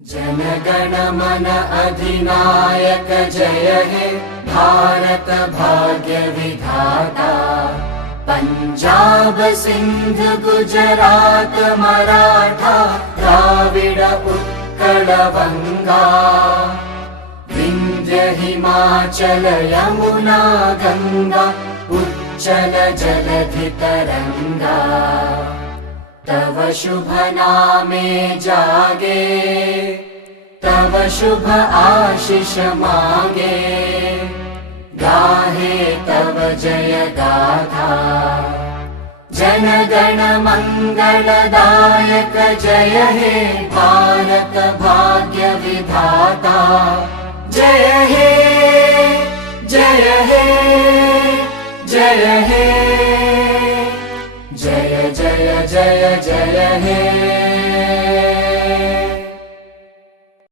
जनगण मन अधिनायक जय हे भारत भाग्य विधाता। पंजाब सिंध गुजरात मराठा द्राविड उत्कल बंगा। विंध्य हिमाचल यमुना गंगा उच्चल जलधि तरंगा। तव शुभ नामे जागे तव शुभ आशीष मांगे। गाहे तव जय गाथा जन गण मंगलदायक जय हे भारत भाग्य विधाता। जय हे जय हे जय हे जय जय जय जय हे।